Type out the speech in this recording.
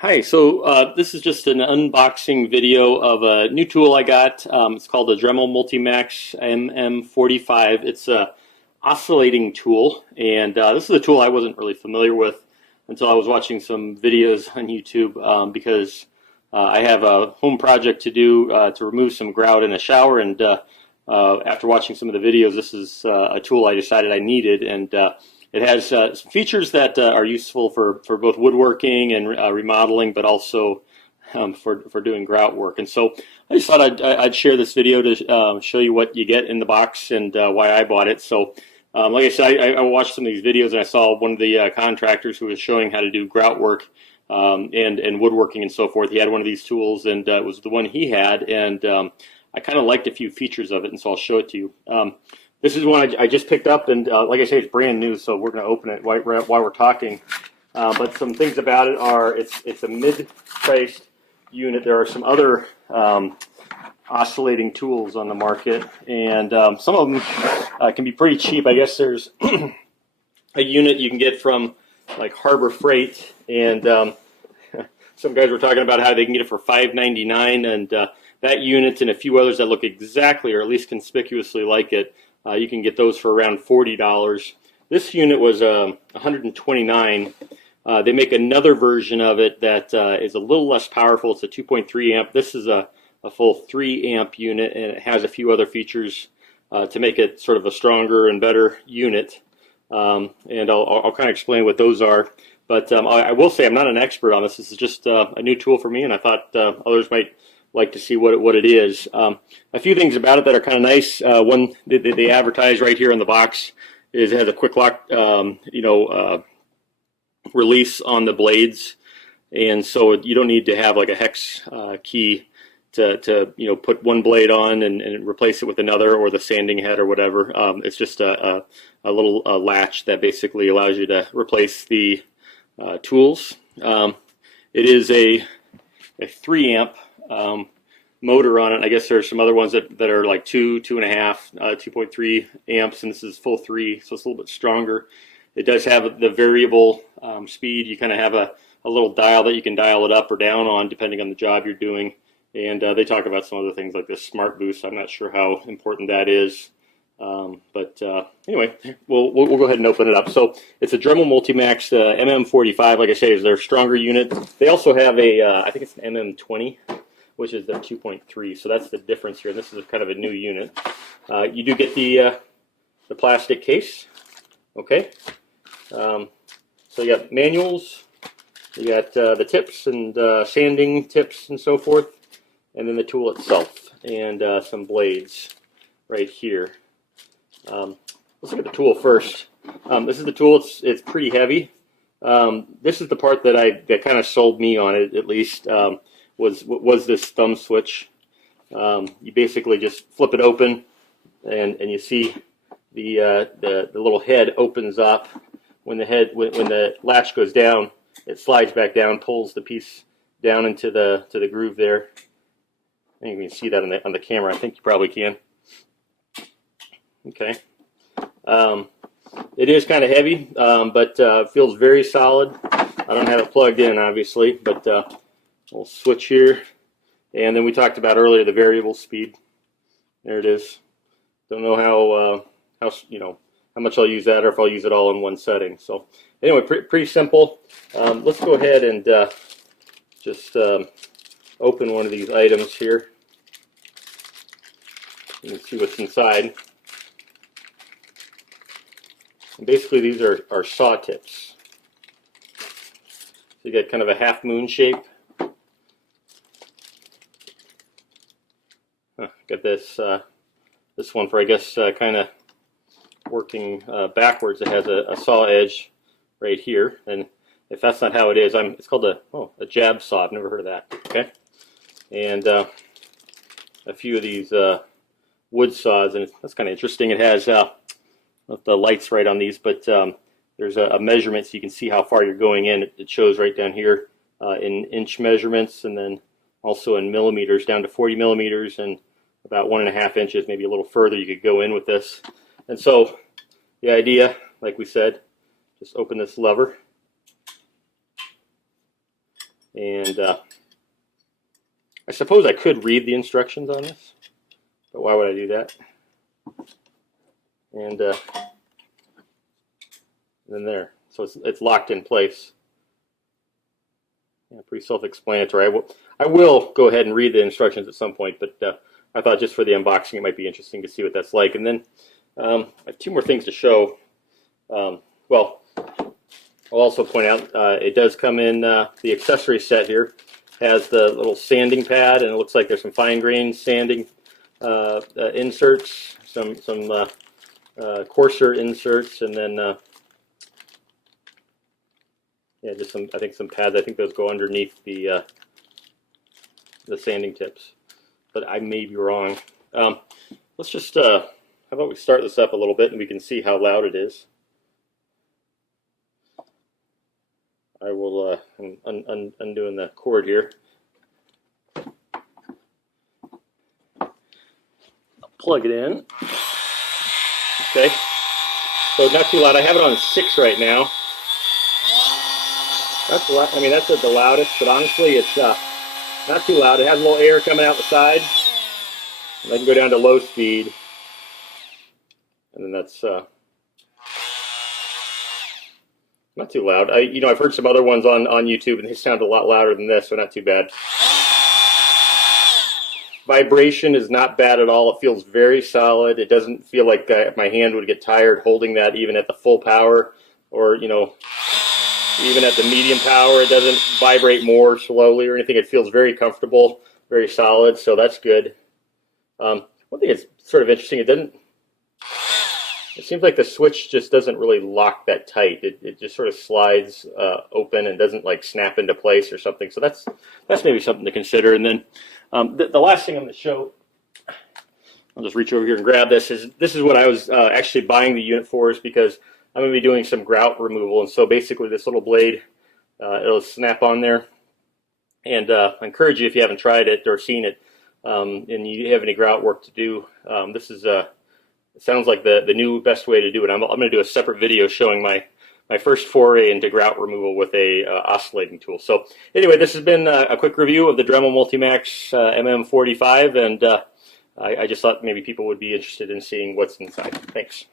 Hi, this is just an unboxing video of a new tool I got. It's called the Dremel Multimax MM-45. It's a oscillating tool, and this is a tool I wasn't really familiar with until I was watching some videos on YouTube because I have a home project to do to remove some grout in a shower, and after watching some of the videos, this is a tool I decided I needed, and it has some features that are useful for both woodworking and remodeling, but also for doing grout work. And so I just thought I'd share this video to show you what you get in the box and why I bought it. So like I said, I watched some of these videos and I saw one of the contractors who was showing how to do grout work and woodworking and so forth. He had one of these tools, and it was the one he had, and I kind of liked a few features of it, and so I'll show it to you. This is one I just picked up, and like I say, it's brand new, so we're going to open it while we're talking. But some things about it are it's a mid-priced unit. There are some other oscillating tools on the market, and some of them can be pretty cheap. I guess there's a unit you can get from like Harbor Freight, and some guys were talking about how they can get it for $5.99, and that unit and a few others that look exactly or at least conspicuously like it, you can get those for around $40. This unit was $129. They make another version of it that is a little less powerful. It's a 2.3 amp. This is a full 3 amp unit, and it has a few other features to make it sort of a stronger and better unit. And I'll kind of explain what those are. But I will say I'm not an expert on this. This is just a new tool for me, and I thought others might like to see what it is. A few things about it that are kind of nice. One they advertise right here on the box is it has a quick lock, release on the blades, and so you don't need to have like a hex key to put one blade on and replace it with another, or the sanding head or whatever. It's just a little latch that basically allows you to replace the tools. It is a 3 amp motor on it. I guess there's some other ones that are like 2.5, 2.3 amps, and this is full 3, so it's a little bit stronger. It does have the variable speed. You kind of have a little dial that you can dial it up or down on depending on the job you're doing. And they talk about some other things like this smart boost. I'm not sure how important that is. But anyway, we'll go ahead and open it up. So it's a Dremel Multimax MM-45. Like I say, is their stronger unit. They also have a, I think it's an MM-20, which is their 2.3. So that's the difference here. This is kind of a new unit. You do get the plastic case. Okay. So you got manuals. You got the tips and sanding tips and so forth. And then the tool itself, and some blades right here. Let's look at the tool first. This is the tool. It's pretty heavy. This is the part that kind of sold me on it, at least, was this thumb switch. You basically just flip it open, and you see the little head opens up. When the latch goes down, it slides back down, pulls the piece down into the groove there. I think you can see that on the camera. I think you probably can. Okay. It is kind of heavy, but feels very solid. I don't have it plugged in, obviously, but we'll switch here. And then we talked about earlier the variable speed. There it is. Don't know how much I'll use that, or if I'll use it all in one setting. So anyway, pretty simple. Let's go ahead and just open one of these items here. You can see what's inside. And basically, these are saw tips. So you got kind of a half moon shape. Got this one for, I guess, kind of working backwards. It has a saw edge right here, and if that's not how it is, it's called a jab saw. I've never heard of that. Okay, and a few of these wood saws, and that's kind of interesting. It has the lights right on these, but there's a measurement so you can see how far you're going in. It shows right down here in inch measurements, and then also in millimeters, down to 40 millimeters, and about 1.5 inches, maybe a little further you could go in with this. And so the idea, like we said, just open this lever, And I suppose I could read the instructions on this, but why would I do that? And then there, so it's locked in place. Yeah, pretty self-explanatory. I will go ahead and read the instructions at some point, but I thought just for the unboxing it might be interesting to see what that's like. And then I have two more things to show. Well, I'll also point out it does come in the accessory set here. Has the little sanding pad, and it looks like there's some fine grain sanding inserts, some coarser inserts, and then yeah, just some, I think some pads. I think those go underneath the sanding tips, but I may be wrong. Let's just how about we start this up a little bit and we can see how loud it is. I will undoing the cord here. I'll plug it in. Okay, so not too loud. I have it on 6 right now. That's loud. I mean, that's the loudest, but honestly, it's not too loud. It has a little air coming out the side. And I can go down to low speed, and then that's not too loud. I've heard some other ones on YouTube, and they sound a lot louder than this, so not too bad. Vibration is not bad at all. It feels very solid. It doesn't feel like my hand would get tired holding that even at the full power, or even at the medium power. It doesn't vibrate more slowly or anything. It feels very comfortable, very solid, so that's good. One thing that's sort of interesting, it seems like the switch just doesn't really lock that tight. It just sort of slides open and doesn't like snap into place or something. So that's maybe something to consider. And then the last thing I'm going to show, I'll just reach over here and grab this. This is what I was actually buying the unit for, is because I'm going to be doing some grout removal. And so basically this little blade, it'll snap on there. And I encourage you, if you haven't tried it or seen it, and you have any grout work to do, this is it sounds like the new best way to do it. I'm going to do a separate video showing my first foray into grout removal with a oscillating tool. So anyway, this has been a quick review of the Dremel Multimax MM-45, and I just thought maybe people would be interested in seeing what's inside. Thanks.